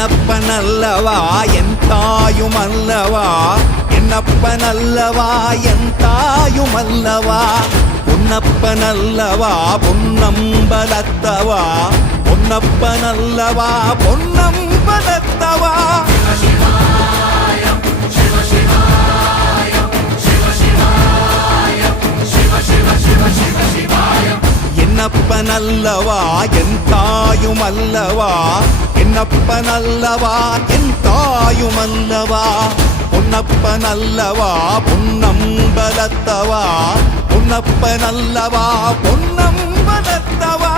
என்னப்பனல்லவா என் தாயுமல்லவா, என்னப்பனல்லவா என் தாயுமல்லவா, பொன்னப்பனல்லவா பொன்னம்பலத்தவா, பொன்னப்பனல்லவா பொன்னம்பலத்தவா. என்னப்பனல்லவா என் தாயுமல்லவா, என்னப்பனல்லவா என் தாயுமல்லவா, பொன்னப்பனல்லவா பொன்னம்பலத்தவா, பொன்னப்பனல்லவா பொன்னம்பலத்தவா.